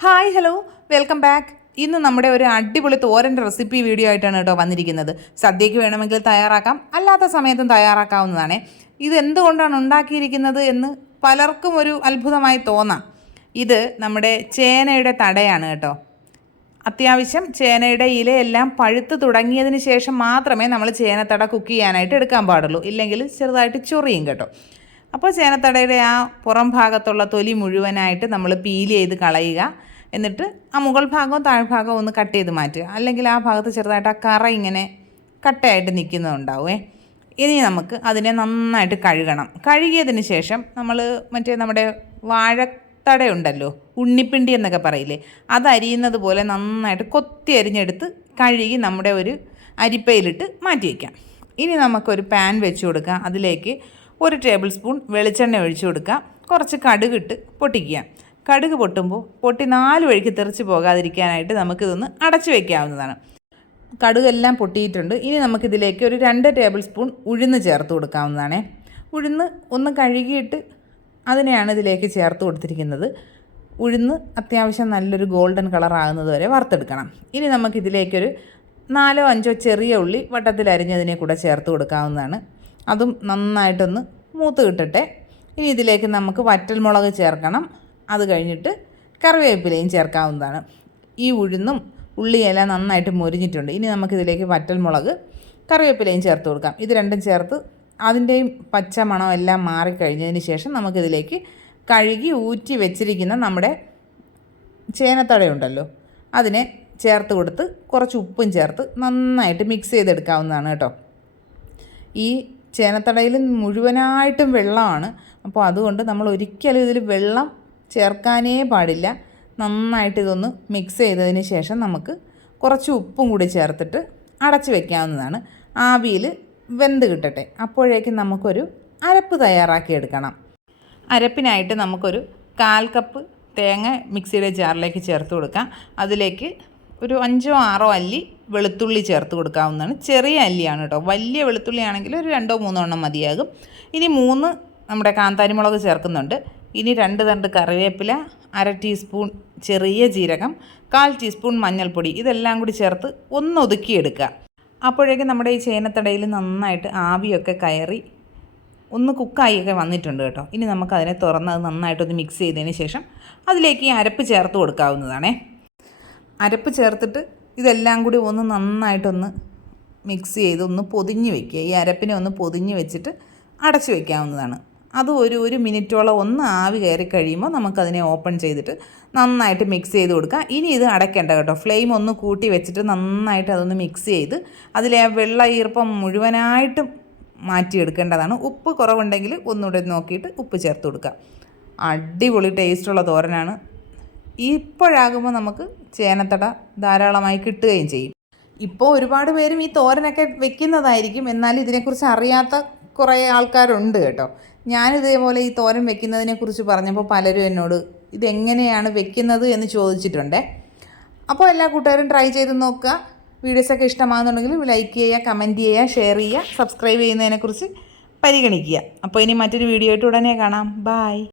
Hi hello. Welcome back. ഇന്ന് നമ്മുടെ ഒരു അടിപൊളി തോരന്റെ റെസിപ്പി വീഡിയോ ആയിട്ടാണ് കേട്ടോ വന്നിരിക്കുന്നത്. സദ്യയ്ക്ക് വേണമെങ്കിൽ തയ്യാറാക്കാം അല്ലാത്ത സമയത്തും തയ്യാറാക്കാവുന്നതാണ്. ഇത് എന്തുകൊണ്ടാണ് ഉണ്ടാക്കിയിരിക്കുന്നത് എന്ന് പലർക്കും ഒരു അത്ഭുതമായി തോന്നാം. ഇത് നമ്മുടെ ചേനയുടെ തടയാണ് കേട്ടോ. അത്യാവശ്യം ചേനയുടെ ഇലയെല്ലാം പഴുത്ത് തുടങ്ങിയതിന് ശേഷം മാത്രമേ നമ്മൾ ചേനത്തട കുക്ക് ചെയ്യാനായിട്ട് എടുക്കാൻ പാടുള്ളൂ. ഇല്ലെങ്കിൽ ചെറുതായിട്ട് ചൊറിയും കേട്ടോ. അപ്പോൾ ചേനത്തടയുടെ ആ പുറം ഭാഗത്തുള്ള തൊലി മുഴുവനായിട്ട് നമ്മൾ പീൽ ചെയ്ത് കളയുക. എന്നിട്ട് ആ മുകൾ ഭാഗവും താഴ്ഭാഗവും ഒന്ന് കട്ട് ചെയ്ത് മാറ്റുക. അല്ലെങ്കിൽ ആ ഭാഗത്ത് ചെറുതായിട്ട് ആ കറ ഇങ്ങനെ കട്ടയായിട്ട് നിൽക്കുന്നുണ്ടാവേ ഇനി നമുക്ക് അതിനെ നന്നായിട്ട് കഴുകണം. കഴുകിയതിന് ശേഷം നമ്മൾ മറ്റേ നമ്മുടെ വാഴത്തടയുണ്ടല്ലോ ഉണ്ണിപ്പിണ്ടി എന്നൊക്കെ പറയില്ലേ അത് അരിയുന്നത് പോലെ നന്നായിട്ട് കൊത്തി അരിഞ്ഞെടുത്ത് കഴുകി നമ്മുടെ ഒരു അരിപ്പയിലിട്ട് മാറ്റി വയ്ക്കാം. ഇനി നമുക്കൊരു പാൻ വെച്ച് കൊടുക്കാം. അതിലേക്ക് ഒരു ടേബിൾ സ്പൂൺ വെളിച്ചെണ്ണ ഒഴിച്ചു കൊടുക്കുക. കുറച്ച് കടുകിട്ട് പൊട്ടിക്കുക. കടുക് പൊട്ടുമ്പോൾ പൊട്ടി നാല് വഴിക്ക് തെറിച്ച് പോകാതിരിക്കാനായിട്ട് നമുക്കിതൊന്ന് അടച്ചു വയ്ക്കാവുന്നതാണ് കടുകെല്ലാം പൊട്ടിയിട്ടുണ്ട്. ഇനി നമുക്കിതിലേക്ക് ഒരു രണ്ട് ടേബിൾ സ്പൂൺ ഉഴുന്ന് ചേർത്ത് കൊടുക്കാവുന്നതാണേ. ഉഴുന്ന് ഒന്ന് കഴുകിയിട്ട് അതിനെയാണ് ഇതിലേക്ക് ചേർത്ത് കൊടുത്തിരിക്കുന്നത്. ഉഴുന്ന് അത്യാവശ്യം നല്ലൊരു ഗോൾഡൻ കളർ ആകുന്നത് വരെ വറുത്തെടുക്കണം. ഇനി നമുക്കിതിലേക്കൊരു നാലോ അഞ്ചോ ചെറിയ ഉള്ളി വട്ടത്തിൽ അരിഞ്ഞതിനെ കൂടെ ചേർത്ത് കൊടുക്കാവുന്നതാണ്. അതും നന്നായിട്ടൊന്ന് മൂത്ത് കിട്ടട്ടെ. ഇനി ഇതിലേക്ക് നമുക്ക് വറ്റൽമുളക് ചേർക്കണം. അത് കഴിഞ്ഞിട്ട് കറിവേപ്പിലയും ചേർക്കാവുന്നതാണ്. ഈ ഉഴുന്നും ഉള്ളിയെല്ലാം നന്നായിട്ട് മൊരിഞ്ഞിട്ടുണ്ട്. ഇനി നമുക്കിതിലേക്ക് വറ്റൽമുളക് കറിവേപ്പിലയും ചേർത്ത് കൊടുക്കാം. ഇത് രണ്ടും ചേർത്ത് അതിന്റെയും പച്ച മണം എല്ലാം മാറിക്കഴിഞ്ഞതിന് ശേഷം നമുക്കിതിലേക്ക് കഴുകി ഊറ്റി വെച്ചിരിക്കുന്ന നമ്മുടെ ചേനത്തടയുണ്ടല്ലോ അതിനെ ചേർത്ത് കൊടുത്ത് കുറച്ച് ഉപ്പും ചേർത്ത് നന്നായിട്ട് മിക്സ് ചെയ്തെടുക്കാവുന്നതാണ് കേട്ടോ. ഈ ചേനത്തടയിൽ മുഴുവനായിട്ടും വെള്ളമാണ്. അപ്പോൾ അതുകൊണ്ട് നമ്മൾ ഒരിക്കലും ഇതിൽ വെള്ളം ചേർക്കാനേ പാടില്ല. നന്നായിട്ട് ഇതൊന്ന് മിക്സ് ചെയ്തതിന് ശേഷം നമുക്ക് കുറച്ച് ഉപ്പും കൂടി ചേർത്തിട്ട് അടച്ച് വെക്കാവുന്നതാണ്. ആവിയിൽ വെന്ത് കിട്ടട്ടെ. അപ്പോഴേക്കും നമുക്കൊരു അരപ്പ് തയ്യാറാക്കി എടുക്കണം. അരപ്പിനായിട്ട് നമുക്കൊരു കാൽ കപ്പ് തേങ്ങ മിക്സിയുടെ ജാറിലേക്ക് ചേർത്ത് കൊടുക്കാം. അതിലേക്ക് ഒരു അഞ്ചോ ആറോ അല്ലി വെളുത്തുള്ളി ചേർത്ത് കൊടുക്കാവുന്നതാണ്. ചെറിയ അല്ലിയാണ് കേട്ടോ. വലിയ വെളുത്തുള്ളി ആണെങ്കിൽ ഒരു രണ്ടോ മൂന്നോ എണ്ണം മതിയാകും. ഇനി മൂന്ന് നമ്മുടെ കാന്താരിമുളക് ചേർക്കുന്നുണ്ട്. ഇനി രണ്ട് തണ്ട് കറിവേപ്പില അര ടീസ്പൂൺ ചെറിയ ജീരകം കാൽ ടീസ്പൂൺ മഞ്ഞൾപ്പൊടി ഇതെല്ലാം കൂടി ചേർത്ത് ഒന്ന് ഒതുക്കിയെടുക്കുക. അപ്പോഴേക്കും നമ്മുടെ ഈ ചേനത്തടയിൽ നന്നായിട്ട് ആവിയൊക്കെ കയറി ഒന്ന് കുക്കായിയൊക്കെ വന്നിട്ടുണ്ട് കേട്ടോ. ഇനി നമുക്കതിനെ തുറന്ന് അത് നന്നായിട്ടൊന്ന് മിക്സ് ചെയ്തതിന് ശേഷം അതിലേക്ക് ഈ അരപ്പ് ചേർത്ത് കൊടുക്കാവുന്നതാണേ. അരപ്പ് ചേർത്തിട്ട് ഇതെല്ലാം കൂടി ഒന്ന് നന്നായിട്ടൊന്ന് മിക്സ് ചെയ്ത് ഒന്ന് പൊതിഞ്ഞ് വെക്കുക. ഈ അരപ്പിനെ ഒന്ന് പൊതിഞ്ഞ് വെച്ചിട്ട് അടച്ചു വെക്കാവുന്നതാണ്. അത് ഒരു ഒരു മിനിറ്റോളം ഒന്ന് ആവി കയറി കഴിയുമ്പോൾ നമുക്കതിനെ ഓപ്പൺ ചെയ്തിട്ട് നന്നായിട്ട് മിക്സ് ചെയ്ത് കൊടുക്കുക. ഇനി ഇത് അടയ്ക്കേണ്ട കേട്ടോ. ഫ്ലെയിം ഒന്ന് കൂട്ടി വെച്ചിട്ട് നന്നായിട്ട് അതൊന്ന് മിക്സ് ചെയ്ത് അതിലെ ആ വെള്ള ഈർപ്പം മുഴുവനായിട്ടും മാറ്റിയെടുക്കേണ്ടതാണ്. ഉപ്പ് കുറവുണ്ടെങ്കിൽ ഒന്നുകൂടെ നോക്കിയിട്ട് ഉപ്പ് ചേർത്ത് കൊടുക്കുക. അടിപൊളി ടേസ്റ്റുള്ള തോരനാണ്. ഇപ്പോഴാകുമ്പോൾ നമുക്ക് ചേനത്തട ധാരാളമായി കിട്ടുകയും ചെയ്യും. ഇപ്പോൾ ഒരുപാട് പേരും ഈ തോരനൊക്കെ വെക്കുന്നതായിരിക്കും. എന്നാൽ ഇതിനെക്കുറിച്ച് അറിയാത്ത കുറേ ആൾക്കാരുണ്ട് കേട്ടോ. ഞാനിതേപോലെ ഈ തോരൻ വെക്കുന്നതിനെക്കുറിച്ച് പറഞ്ഞപ്പോൾ പലരും എന്നോട് ഇതെങ്ങനെയാണ് വെക്കുന്നത് എന്ന് ചോദിച്ചിട്ടുണ്ട്. അപ്പോൾ എല്ലാ കൂട്ടുകാരും ട്രൈ ചെയ്ത് നോക്കുക. വീഡിയോസൊക്കെ ഇഷ്ടമാകുന്നുണ്ടെങ്കിൽ ലൈക്ക് ചെയ്യുക കമന്റ് ചെയ്യുക ഷെയർ ചെയ്യുക സബ്സ്ക്രൈബ് ചെയ്യുന്നതിനെക്കുറിച്ച് പരിഗണിക്കുക. അപ്പോൾ ഇനി മറ്റൊരു വീഡിയോ ആയിട്ട് ഉടനെ കാണാം. ബായ്